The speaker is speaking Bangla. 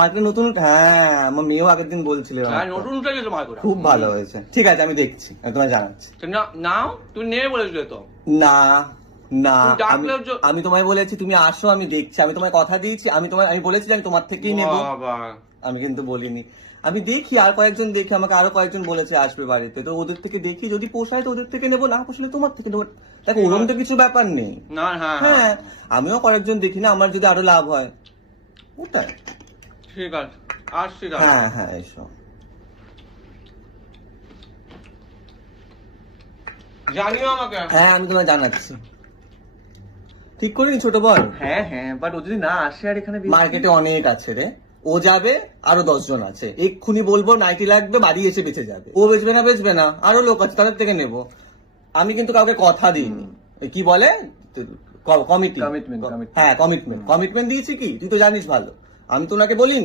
মার্কেট নতুন, হ্যাঁ আমার মেয়েও আগের দিন বলছিল নতুন উঠে গেছে মার্কেট, খুব ভালো হয়েছে। ঠিক আছে আমি দেখছি, আমি তোমায় জানাচ্ছি। নাও তুমি নেবে বলেছিলে তো। না না, তুমি ডাকলে আমি তোমায় বলেছি তুমি আসো, আমি দেখছি, আমি তোমায় কথা দিয়েছি, আমি বলেছি আমি তোমার থেকেই নেবো, বাবা, আমি কিন্তু বলিনি। আমি দেখি আর কয়েকজন দেখি, আমাকে আরো কয়েকজন বলেছে আসবে বাড়িতে, তো ওদের থেকে দেখি, যদি পোষায় তো ওদের থেকে নেবো, না পোষালে তোমার থেকে নেবো। দেখো ওরকম তো কিছু ব্যাপার নেই। না হ্যাঁ হ্যাঁ আমিও কয়েকজন দেখি না, আমার যদি আরো লাভ হয় ওটাই। ঠিক আছে, আসছি তাহলে। হ্যাঁ হ্যাঁ এসো। জানিও আমাকে। হ্যাঁ আমি তোমায় জানাচ্ছি। ঠিক করিনি ছোট বল? হ্যাঁ হ্যাঁ, বাট ও যদি না আসে আর এখানে মার্কেটে অনেক আছে রে, ও যাবে, আরো 10 জন আছে, এক্ষুনি বলবো নাইটি লাগবে, বাড়ি এসে বেঁচে যাবে। ও বেচবে না, আরো লোক আছে তাদের থেকে নেবো। আমি কিন্তু কাউকে কথা দিইনি, কি বলে কমিটি, Commitment. হ্যাঁ কমিটমেন্ট দিয়েছি কি, তুই তো জানিস ভালো, আমি তো ওনাকে বলিনি।